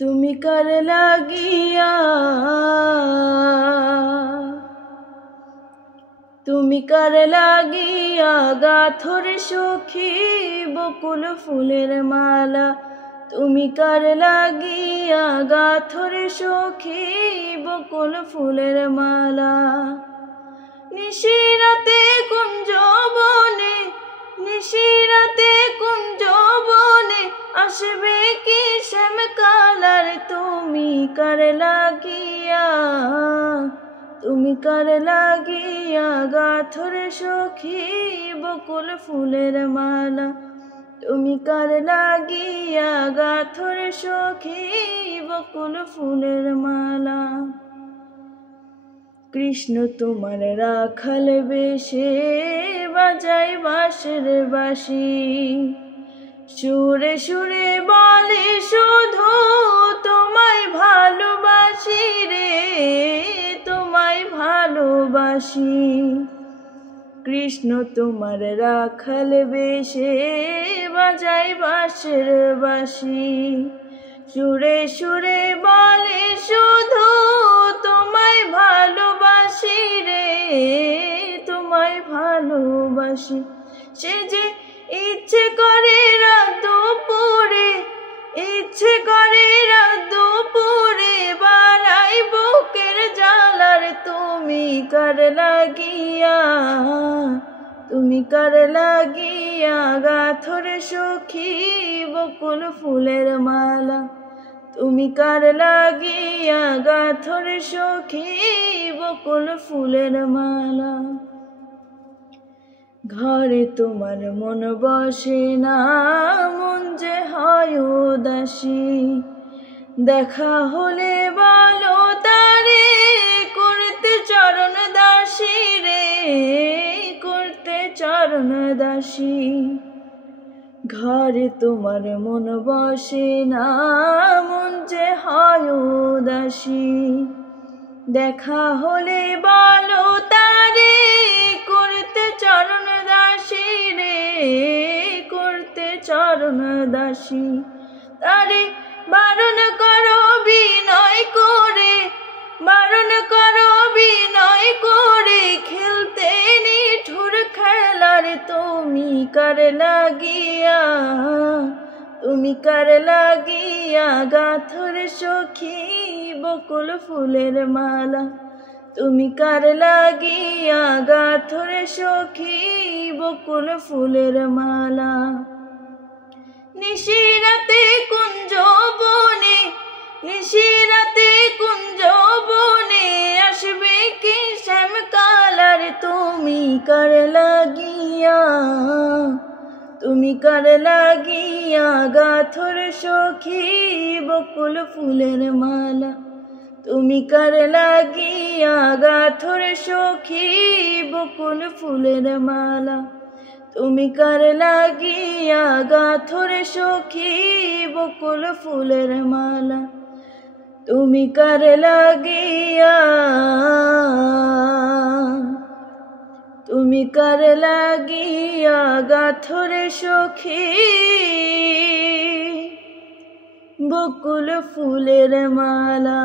তুমি কার লাগিয়া, তুমি কার লাগিয়া গাথরে সখী বকুল ফুলের মালা। তুমি কার লাগিয়া গাথরে সখী বকুল ফুলের মালা। নিশিরাতে কুঞ্জ বনে, নিশিরাতে কুঞ্জ বনে আসবে কি শ্যাম কালার। তুমি কার লাগিয়া, তুমি কার লাগিয়া গাথরে সখী বকুল ফুলের মালা। তুমি কার লাগিয়া গাথরে সখী বকুল ফুলের মালা। কৃষ্ণ তোমার রাখাল বেশে বাজায় বাঁশের বাঁশি, সুরে সুরে বলে শুধু তোমায় ভালোবাসি রে, তোমায় ভালোবাসি। কৃষ্ণ তোমার রাখাল বেশে বাজায় বাঁশের বাঁশি, সুরে সুরে বলে শুধু তোমায় ভালোবাসি রে, তোমায় ভালোবাসি। সে যে ইচ্ছে করে রাত দুপুরে, ইচ্ছে করে রাত দুপুরে বাড়াই বুকের জ্বালার। তুমি কার লাগিয়া, তুমি কার লাগিয়া গাথরে সখী বকুল ফুলের মালা। তুমি কার লাগিয়া গাথরে সখী বকুল ফুলের মালা। ঘরে তোমার মন বসে না, মন যে হয় উদাসী। দেখা হলে বলো তারে করতে চরণ দাসী রে, করতে চরণ দাসী। ঘরে তোমার মন বসে না, মন যে হয় উদাসী। দেখা হলে বলো তারে করতে চরণ দাসী রে, করতে চরণ দাসী। তারে বারণ করো বিনয় করে, বারণ করো বিনয় করে খেলতে নিঠুর খেলার। তুমি কার লাগিয়া, তুমি কার লাগিয়া গাথরে সখী বকুল ফুলের মালা। তুমি কার লাগিয়া গাথরে সখী বকুল ফুলের মালা। নিশিরাতে কুঞ্জ বনে, নিশিরাতে কুঞ্জ বনে আসবে কি শ্যাম কালার। তুমি কার লাগিয়া, তুমি কার লাগিয়া গাথরে সখী বকুল ফুলের মালা। তুমি কার লাগিয়া গাথরে সখী বকুল ফুলের মালা। তুমি কার লাগিয়া গাথরে সখী বকুল ফুলের মালা। তুমি কার লাগিয়া, তুমি কার লাগিয়া গাথরে সখী বকুল ফুলের মালা।